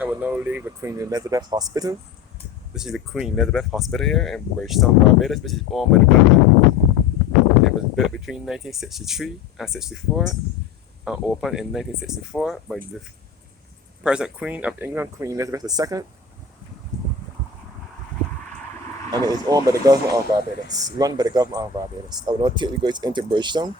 I will now leave the Queen Elizabeth Hospital. This is the Queen Elizabeth Hospital here in Bridgetown, Barbados, which is owned by the government. It was built between 1963 and 64 and opened in 1964 by the present Queen of England, Queen Elizabeth II. And it is owned by the government of Barbados, run by the government of Barbados. I will now take you guys into Bridgetown.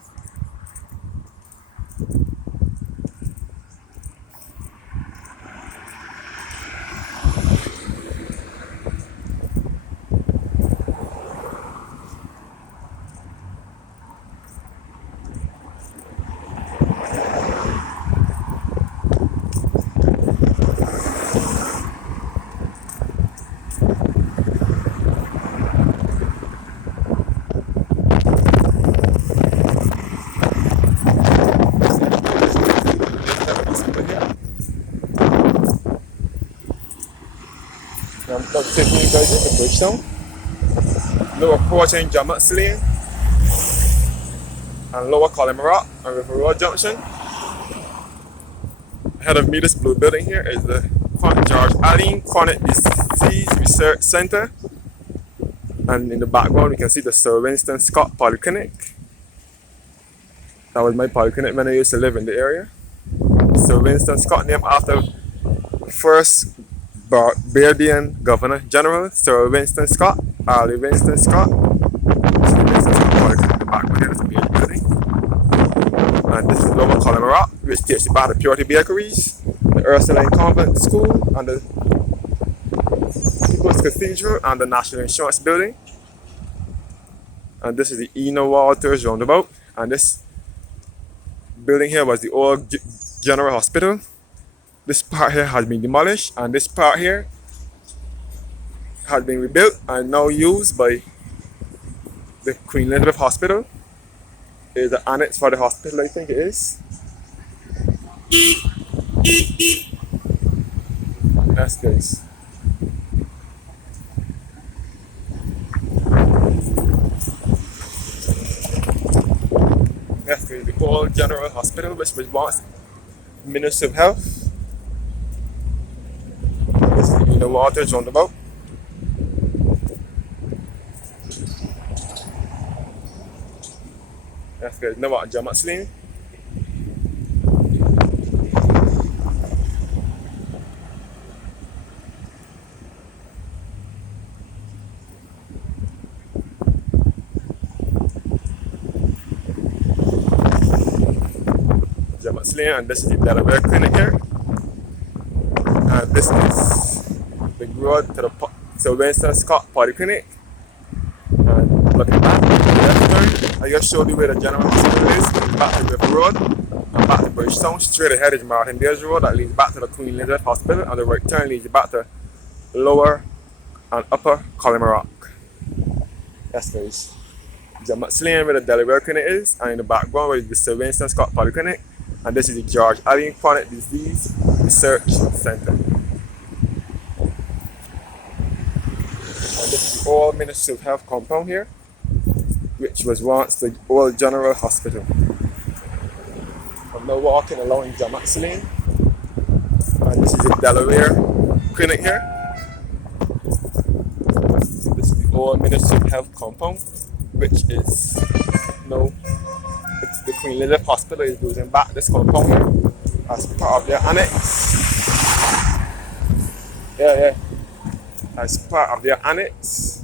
I'm going to take you guys into Bridgetown. Now approaching Chamberlain and Lower Column Rock and River Road Junction. Ahead of me, this blue building here is the George Allen Cornet Disease Research Center. And in the background, we can see the Sir Winston Scott Polyclinic. That was my polyclinic when I used to live in the area. Sir Winston Scott, named after the first Barbadian Governor General, Sir Winston Scott, Ali Winston Scott. Sir Winston Scott Polyclinic, the background here is a beer building. And this is Lower Column Rock, which takes you by the Purity Bakeries, the Ursuline Convent School, and the People's Cathedral, and the National Insurance Building. And this is the Eno Walters Roundabout. And this building here was the old General Hospital. This part here has been demolished, and this part here has been rebuilt and now used by the Queen Elizabeth Hospital. It is the annex for the hospital, I think it is. Yes, guys. Yes, guys, the old General Hospital, which was once Ministry of Health. This is the Waters Roundabout. Yes, guys, now what Chamberlain. And this is the Delaware Clinic here. And this is the road to the Sir Winston Scott Polyclinic. And looking back, I just showed you where the General Hospital is. Back to River Road and back to Bridgetown. Straight ahead is Martindale's Road that leads back to the Queen Elizabeth Hospital, and the right turn leads you back to Lower and Upper Column Rock. Yes, guys. Chamberlain where the Delaware Clinic is, and in the background where is the Sir Winston Scott Polyclinic. And this is the George Allen Cornet Disease Research Center. And this is the old Ministry of Health compound here, which was once the old General Hospital. I'm now walking along Chamberlain, and this is the Delaware Clinic here. This is the old Ministry of Health compound, which is now the Queen Elizabeth Hospital is losing back this compound here as part of their annex. As part of their annex.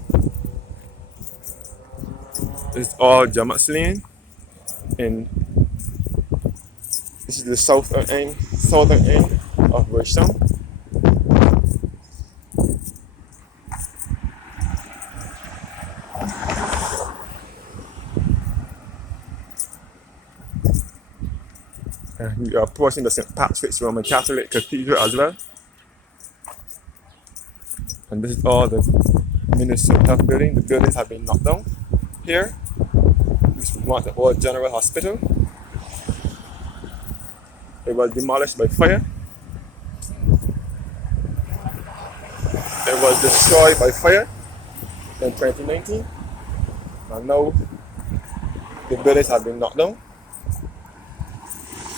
This is all Chamberlain. And this is the southern end of Bridgetown. We are approaching the St. Patrick's Roman Catholic Cathedral as well. And this is all the Ministry of Health building. The buildings have been knocked down here. This was the old General Hospital. It was demolished by fire. It was destroyed by fire in 2019. And now the buildings have been knocked down.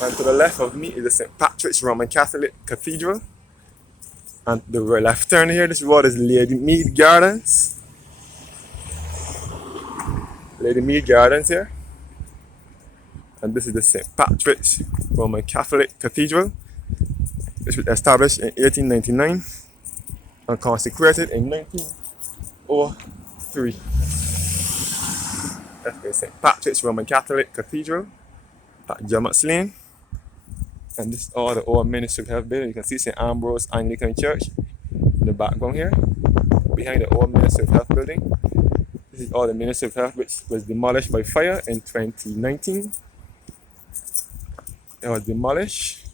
And to the left of me is the St. Patrick's Roman Catholic Cathedral. And the left turn here, this road is Lady Mead Gardens. Lady Mead Gardens here. And this is the St. Patrick's Roman Catholic Cathedral. It was established in 1899 and consecrated in 1903. That's the St. Patrick's Roman Catholic Cathedral at Jamaica Lane. And this is all the old Ministry of Health building. You can see St. Ambrose Anglican Church in the background here, behind the old Ministry of Health building. This is all the Ministry of Health, which was demolished by fire in 2019. It was demolished,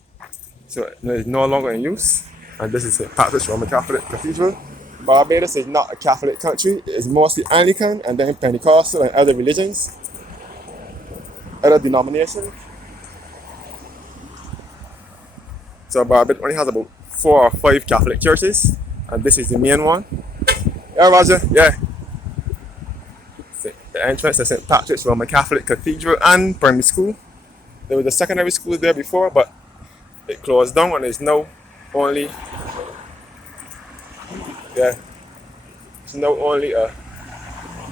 so it is no longer in use. And this is St. Patrick's Roman Catholic Cathedral. Barbados is not a Catholic country. It is mostly Anglican and then Pentecostal and other religions, other denominations. So Barbados only has about 4 or 5 Catholic churches, and this is the main one. Yeah, Roger, yeah. The entrance to St. Patrick's Roman Catholic Cathedral and primary school. There was a secondary school there before, but it closed down and it's now only it's now only a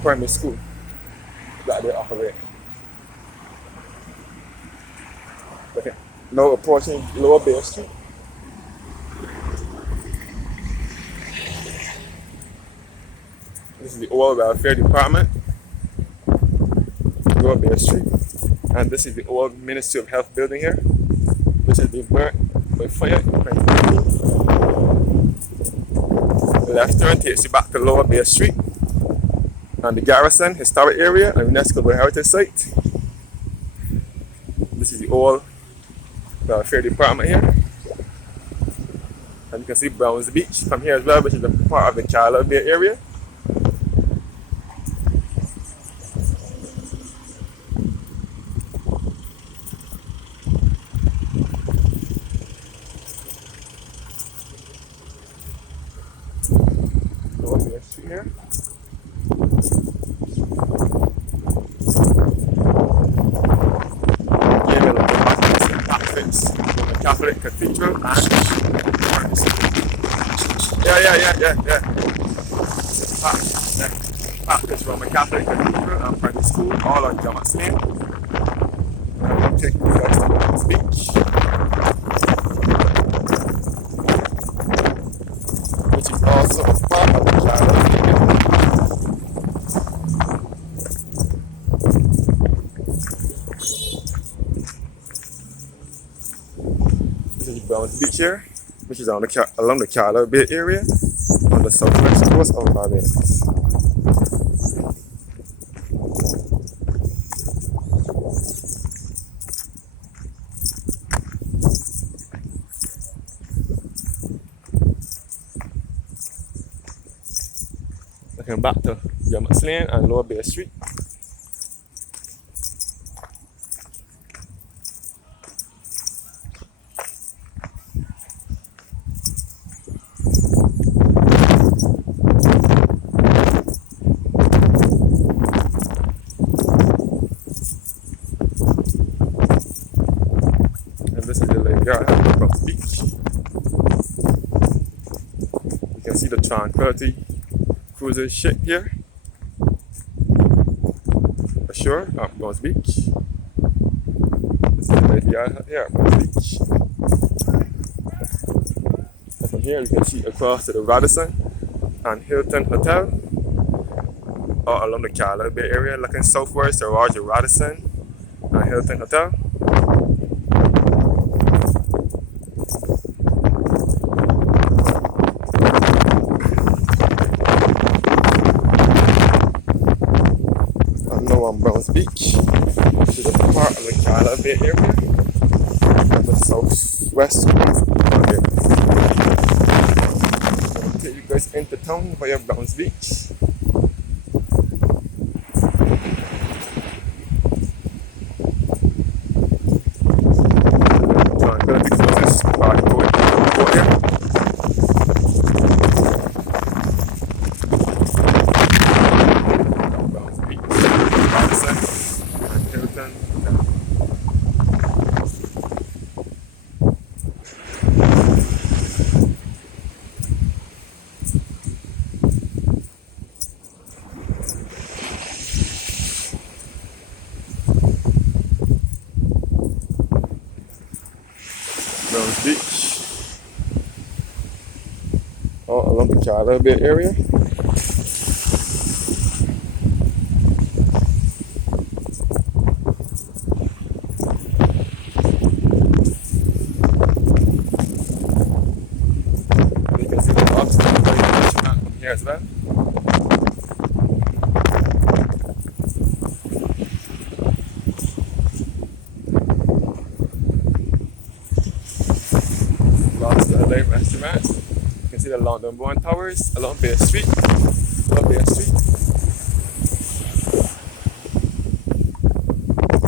primary school that they operate. Okay, now approaching Lower Bay Street. This is the old welfare department, Lower Bay Street. And this is the old Ministry of Health building here, which has been burnt by fire in 2019. The left turn takes you back to Lower Bay Street and the Garrison Historic Area and UNESCO World Heritage Site. This is the old welfare department here. And you can see Browns Beach from here as well, which is a part of the Charlotte Bay area. Here. Again, we'll go back to St. Patrick's Roman Catholic Cathedral and yeah. St. Patrick's Roman Catholic Cathedral and primary school, all on Jamaica Lane. We'll take you guys to Browns Beach, which is also a part of the Charlotte area. This is Browns Beach here, which is on along the Charlotte Bay area on the southwest coast of Barbados. Looking back to Jamaica Lane and Lower Bay Street. And this is the Lingard Browns Beach. You can see the Tranquility cruiser ship here ashore at Browns Beach. This is the Lingard here at Browns Beach. And from here you can see across to the Radisson and Hilton Hotel, all along the Charlotte Bay area, looking southwards to Roger Radisson and Hilton Hotel. On Browns Beach, which is a part of the Charlotte Bay area and the southwest coast of Barbados. I'll take you guys into town via Browns Beach. Tranquility cruises are going here. Browns Beach. And Hilton. all along the Charlotte Bay area. You can see the restaurant here as well. Restaurant. You can see the London Born Towers along Bay Street. Along Bay Street.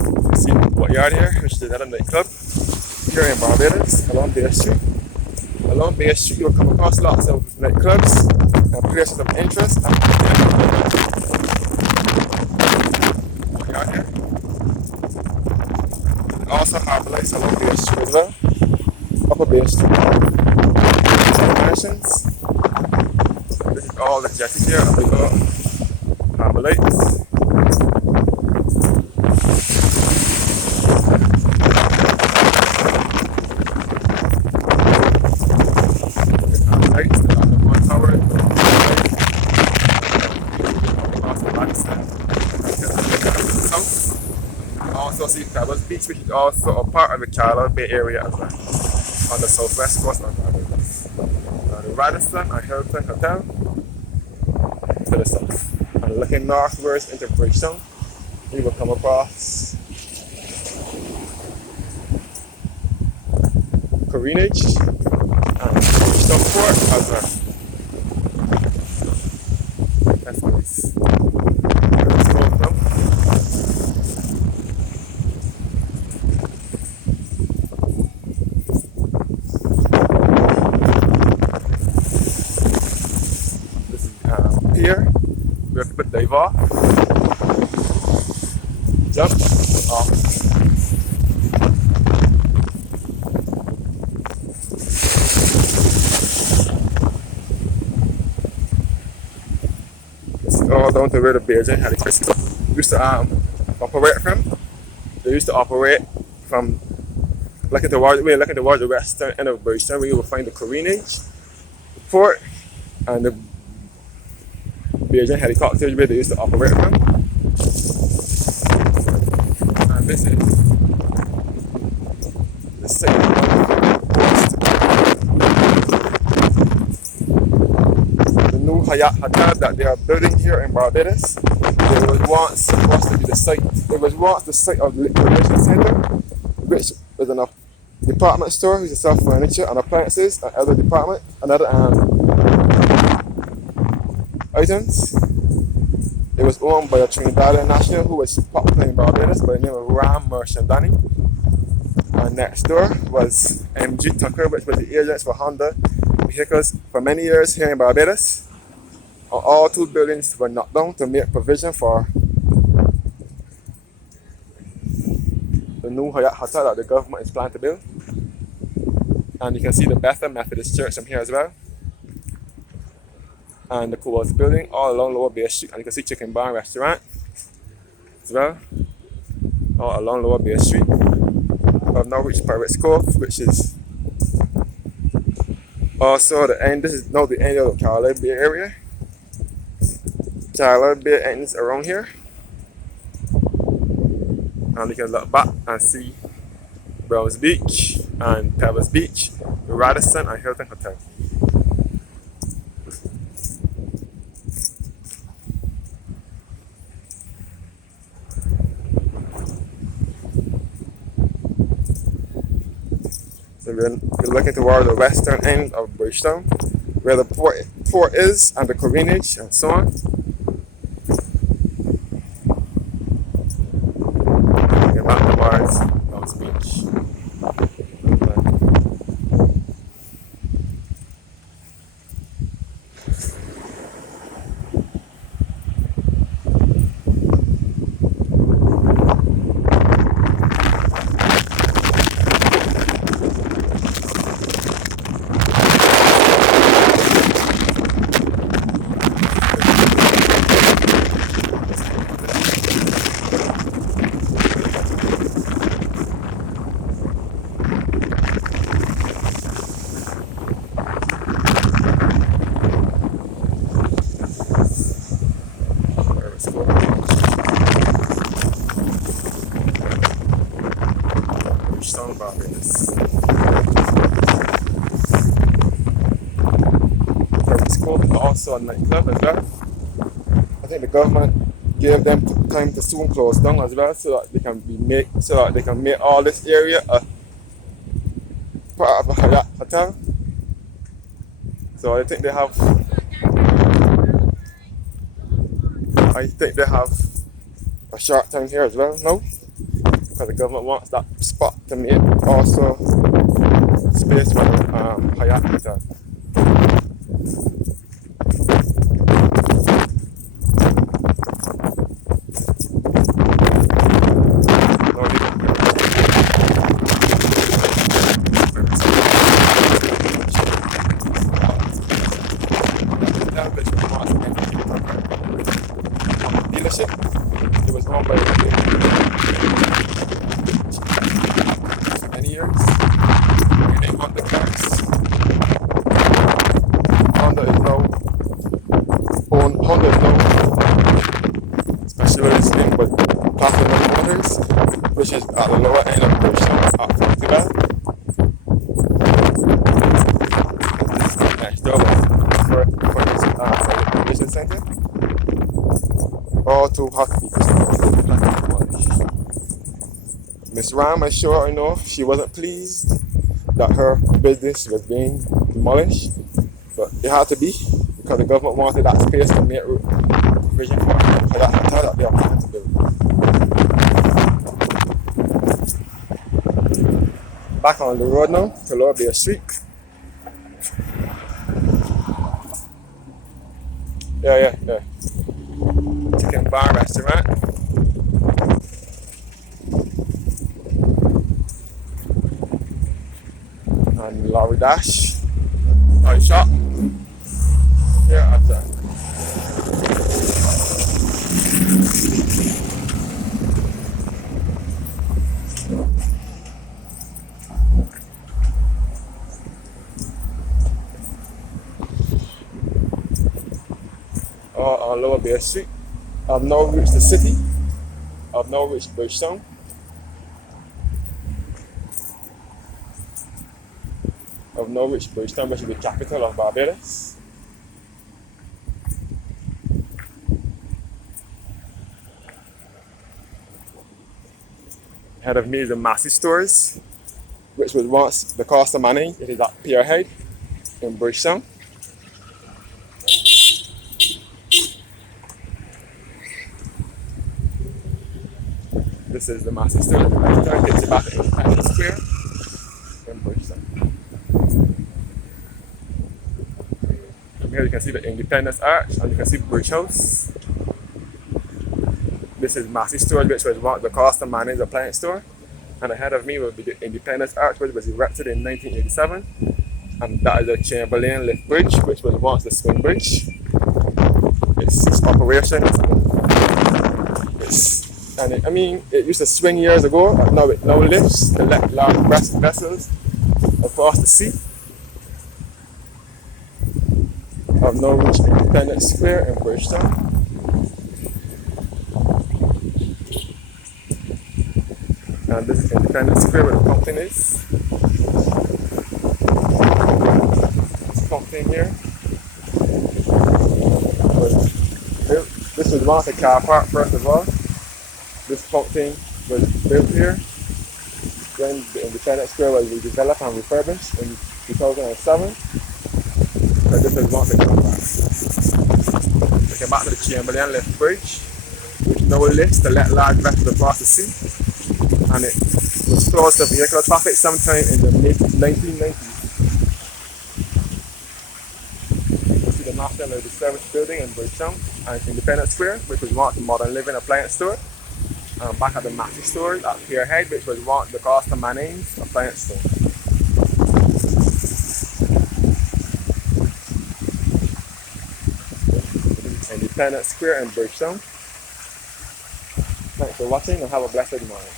You can see the courtyard here, which is another nightclub here in Barbados, along Bay Street. Along Bay Street, you will come across lots of nightclubs and places of interest. Courtyard here. And also harbor lights along Bay Street as well. Upper Bay Street. Mansions. This is all the jetty here, and we got harbor lights. Harbor lights, the London One Tower, across the backside, south. You also see Pebbles Beach, which is also a part of the Charlotte Bay area as well, on the southwest coast of Barbados. The Radisson and Hilton Hotel to the south. And looking northwards into Bridgetown, you will come across Cornet and Bridgetown Port as well. That's nice. Here, we have to put dive off, jump off. It's all down to where the Bridgetown had used to operate from. They used to operate from looking towards the western end of Bridgetown, where you will find the Coronage, the port, and the Bridgetown helicopters where they used to operate from. And this is the second post. The new Hyatt Hotel that they are building here in Barbados. It was once supposed to be the site. It was once the site of the Liquidation Center, which was a department store which sell furniture and appliances and other department and other items. It was owned by a Trinidadian national who was popular in Barbados by the name of Ram Merchandani. And next door was MG Tucker, which was the agents for Honda vehicles for many years here in Barbados. All two buildings were knocked down to make provision for the new Hyatt Hotel that the government is planning to build. And you can see the Bethel Methodist Church from here as well. And the Coors building all along Lower Bay Street. And you can see Chicken Barn Restaurant as well, all along Lower Bay Street. We have now reached Pirates Cove, which is also the end. This is now the end of the Charlotte Bay area. Charlotte Bay ends around here. And you can look back and see Browns Beach and Pebbles Beach, the Radisson and Hilton Hotel. So we're looking toward the western end of Bridgetown, where the port is, and the Coronage, and so on. Looking back towards Browns Beach. disco and also a nightclub as well. I think the government gave them time to soon close down as well, so that they can make all this area a part of a Hyatt hotel. So I think they have a short time here as well now, because the government wants that spot to make also space for the Hyatt hotel. It was owned by many years. And they want the cars. Honda is now specialized in with platinum motors, which is at the lower end of Bridgetown at Cathedral. Next door for the convention center. All too hot people. Miss Ram, I'm sure I know she wasn't pleased that her business was being demolished, but it had to be because the government wanted that space to make provision for that hotel that they are planning to build. Back on the road now to Lower Bay Street. Yeah. Chicken bar restaurant. And Lorry Dash. Toy shop. Here at the on Lower Bay Street. I've now reached the city. I've now reached Bridgetown. I've now reached Bridgetown, which is the capital of Barbados. Ahead of me is the Massey Stores, which was once the Costa Manning. It is at Pierhead in Bridgetown. This is the Massey Store. It takes you back to Independence Square in Bridgetown. From here you can see the Independence Arch and you can see Bridge House. This is Massey Store, which was one of the Costa Manning's appliance store. And ahead of me will be the Independence Arch, which was erected in 1987. And that is the Chamberlain lift bridge, which was once the swing bridge. It's operation. It used to swing years ago, but now it now lifts to let large vessels across the sea. I've now reached Independence Square in Bridgetown. And this is Independence Square where the fountain is. This fountain here. This was once a car park, first of all. This fountain was built here when the Independence Square was redeveloped and refurbished in 2007. So this is once a car park. We came back to the Chamberlain lift bridge, which now lifts to let large vessels across the sea. And it was closed to vehicular traffic sometime in the mid-1990s. You see the National Library Service building in Bridgetown and Independence Square, which was once a modern living appliance store. Back at the Massey Store at Pierhead, which was once the Costa Manning's appliance store. Independence Square in Bridgetown. Thanks for watching and have a blessed morning.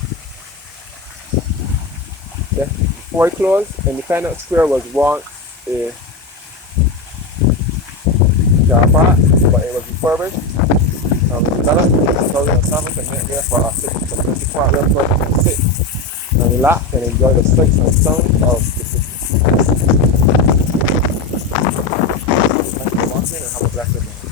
Yeah. Before I close, Independence Square was once a car park, but it was refurbished and redeveloped in 2007 to make way for a city community park where people can sit and relax and enjoy the sights and sounds of the city. Thanks for watching. blessed day.